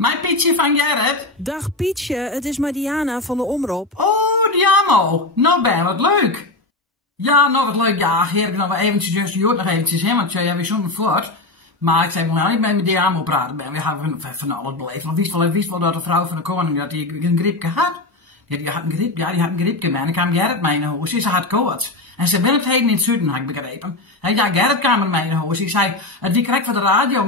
Mijn Pietje van Gerrit. Dag Pietje, het is maar Diana van de Omroep. Oh, Diamo. Nou ben wat leuk. Ja, nou wat leuk. Ja, heer ik nog wel eventjes, dus je hoort nog eventjes, hè, want jij weer zo'n voort. Maar ik zei, we gaan niet met Diamo praten. We hebben van alles beleefd. Wist wel dat de vrouw van de koning, dat die een griepje had. Die had een griep, ja, die had een griepje mee. En dan kwam Gerrit mee naar huis. Ze had koorts. En ze ben het heden in het zuiden, had ik begrepen. En ja, Gerrit kwam er mee naar huis. Ik zei, wie krijgt van de radio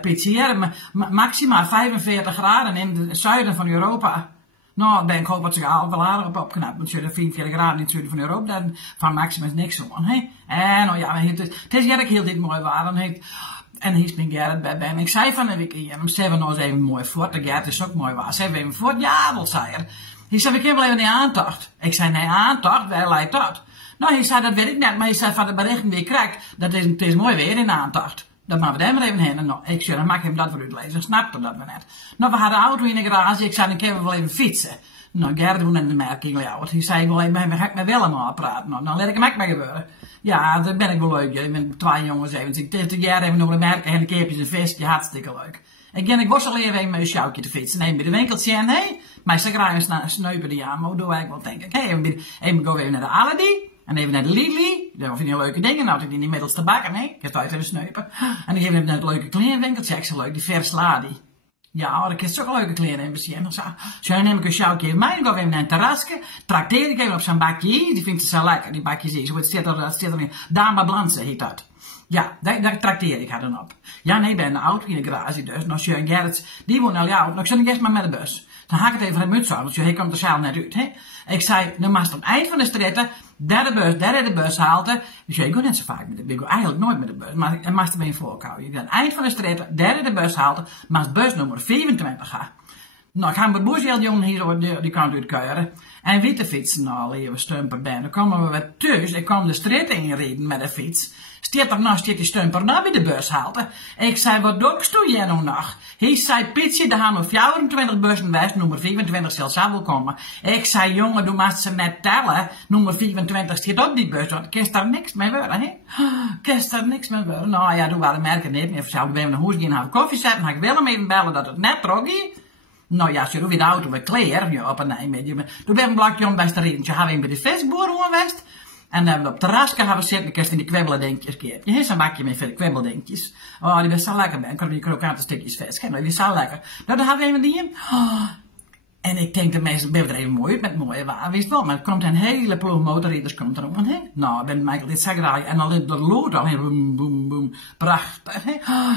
Pietje, maximaal 45 graden in het zuiden van Europa. Nou, ben ik hoop dat ze al wel aardig op opknapt. Want je 44 graden in het zuiden van Europa, dan van Maxima is niks van. Hè? En nou ja, het is Gerrit heel dit mooi waar. En hier is mijn Gerrit bij me. Ik zei van de week, ze we nou eens even mooi voort. De Gerrit is ook mooi waar. Ze hebben even voort. Ja, dat zei er. Hij zei, ik heb wel even die aantocht. Ik zei, nee, aantocht, waar lijkt dat? Nou, hij zei, dat weet ik niet. Maar hij zei, van de berichten die ik krijg, het is mooi weer in de aantocht. Dan maken we daar maar even heen. En nou, ik zei, dan maak ik hem dat voor uitlezen. Snapte dat we net. Nou, we hadden de auto in de garage. Ik zei, dan kunnen we wel even fietsen. Nou, Gerrit doet net de merking. Hij zei, ik wil even met Willem aan praten. Nou, dan laat ik hem ook maar gebeuren. Ja, dat ben ik wel leuk. Ik ben 2 jongens even. Ik tegen Gerrit even nog de merken en de keertjes de vest. Ja, hartstikke leuk. Ik was al even met een sjouwtje te fietsen. Nee, bij de winkeltje en nee. Maar ze graag een sneupen die aan. Maar doe ik wel denk ik. Hey, even go even naar de Aldi. En even naar de Lidl. Dat vind je leuke dingen. Nou, ik die in de middels te bakken. Nee, ik heb het even sneupen. En dan even naar het leuke kledingwinkeltje. Ik zo leuk, die Versladi. Ja, dat is toch leuke kleren in bezien. Zo neem ik een sjouwtje even mee. Dan ga ik even naar een terrasje. Trakteer ik even op zo'n bakje. Die vindt het zo lekker, die bakjes hier. Zo, het zit er in. Dama Blanse heet dat. Ja, daar trakteer ik haar dan op. Ja, nee, ik ben in de auto in de garage dus. Nou, Sjoerd en Gerrit, die woont al jou. Nou, ik zei, eerst maar met de bus. Dan haak ik het even een muts aan, want hij komt de zaal net uit, hè. Ik zei, dan mag je aan het eind van de stritten, derde bus halte. Dus ik ga net zo vaak met de bus, ik ga eigenlijk nooit met de bus, maar ik mag er mee voorkomen. Je gaat aan het eind van de stritten, derde bus halte, maar bus nummer 24 gaan. Nou, ik ga mijn boers heel jong hier door die kant uit keuren. En witte fietsen, nou, even stumper ben. Dan komen we weer thuis. Ik kwam de straat inrijden met de fiets. Stiet er nog die stumper nou bij de bus halte. Ik zei, wat dokst doe jij nou nog? Hij zei, Pietje, er gaan nog 24 bussen wijs, nummer 24 zal zo wel komen. Ik zei, jongen, doe maar ze net tellen. Nummer 24 stiet op die bus, want kist daar niks mee worden, hè? Kist daar niks mee worden. Nou ja, doe waren merken niet meer. Zouden we even naar huis gaan, gaan koffie zetten. Dan ga ik Willem even bellen dat het net trok. Nou ja, ze doen weer de auto weer kleer, ja, op een Nijmegen. Toen ben ik een blokje om bij te reden. Ze hebben bij de visboer geweest. En dan hebben we op het terrasje gaan zitten. Ik heb van die kwebbelendenkjes keer. Je hebt zo'n bakje met veel kwebbelendenkjes. Oh, die best zo lekker, ben. Ik kan die krokante stukjes vis. Die is zo lekker. Nou, dan hebben we even die. Oh. En ik denk de meesten ben er even mooi uit met mooie waar, wist wel. Maar er komt een hele ploeg motorrijders komt er om. Hè? Nou, ben Michael dit zeggen daar. En dan de lood al heel boem, boem, boem. Prachtig, hè?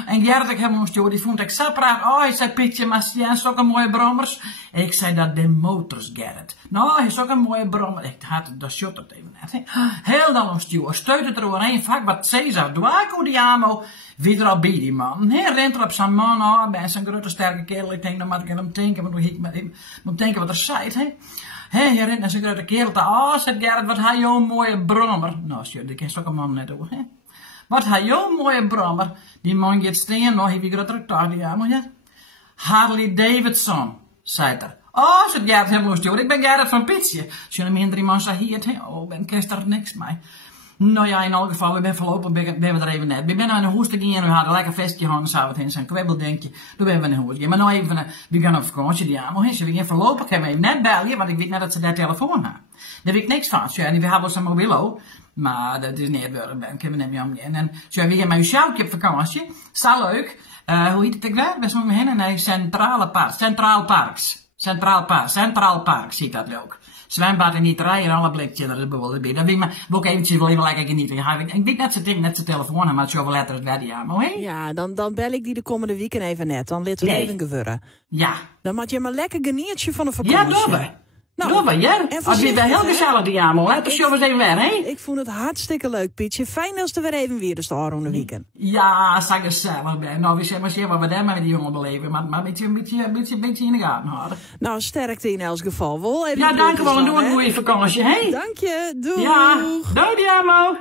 En Gerrit, ik heb hem gestuurd, die vond ik zo prachtig. Oh, hij zei, Pietje, maar ja, zulke mooie brommers. Ik zei, dat de motors, Gerrit. Nou, hij is ook een mooie brommer. Ik had dat shot op even net, hè? Heel dan stuur. Steut het er overheen, vaak wat Cesar. Doe ik die amo. Wie er al bij die man. Hij rent er op zijn man, oh, bij zijn grote sterke kerel. Ik denk, dan moet ik hem denken, maar ik moet denken wat er zei, hè. Hij rent naar zijn grote kerel. Oh, zegt Gerrit, wat hij jouw mooie brommer. Nou, sjoe, die kent ook een man net doen, hè. Wat hij jouw mooie brommer. Die man gaat staan, nou, heeft hij grote tractor, die amo, ja. Harley Davidson, zei er. Oh, zegt Gerrit, helemaal stuur. Ik ben Gerrit van Pietje. Zullen meer 3 man zei hier, hè. Oh, ben kist er niks mee. Nou ja, in elk geval, we ben voorlopig ben we er even net. We zijn naar de hoes te gaan en we hadden een lekker vestje hangen, zou het in zijn kwebeldenkje. Toen ben we naar de hoes. Maar nou even, we gaan op vakantie, die aan. Ze gaan voorlopig hebben even net bellen, want ik weet net dat ze daar telefoon hebben. Daar weet ik niks van. En we hebben zijn mobielo, maar dat is niet gebeurd. Ik heb hem niet omgaan. En zo, we gaan met een sjouwtje op vakantie. Zo leuk. Hoe heet het ik daar? We zijn heen naar Centraal Park, ziet dat ook. Zwembad en niet rijden, alle blikjes er bijvoorbeeld bij. Dan wil ik eventjes wel even lekker genieten. Ik weet net zijn telefoon, maar zoveel letters bij die aan. Ja, dan bel ik die de komende weekend even net. Dan laten we even gewurren. Ja. Dan moet je maar lekker genieten van de vakantie. Ja, doe we, ja. Als je het heel gezellig die aan, hè? Dus zullen we eens even weer, hè? Ik vond het hartstikke leuk, Pietje. Fijn als er weer even weer de star om de weekend. Ja, zeg gezellig ben. Nou, we zeggen maar zeer wat we daar met die jongen beleven. Maar een beetje in de gaten houden. Nou, sterkte in elk geval. Wel even ja, dank je wel. En doe een goede vakantie, hè? Dank je. Doei. Ja, doei, Diamo.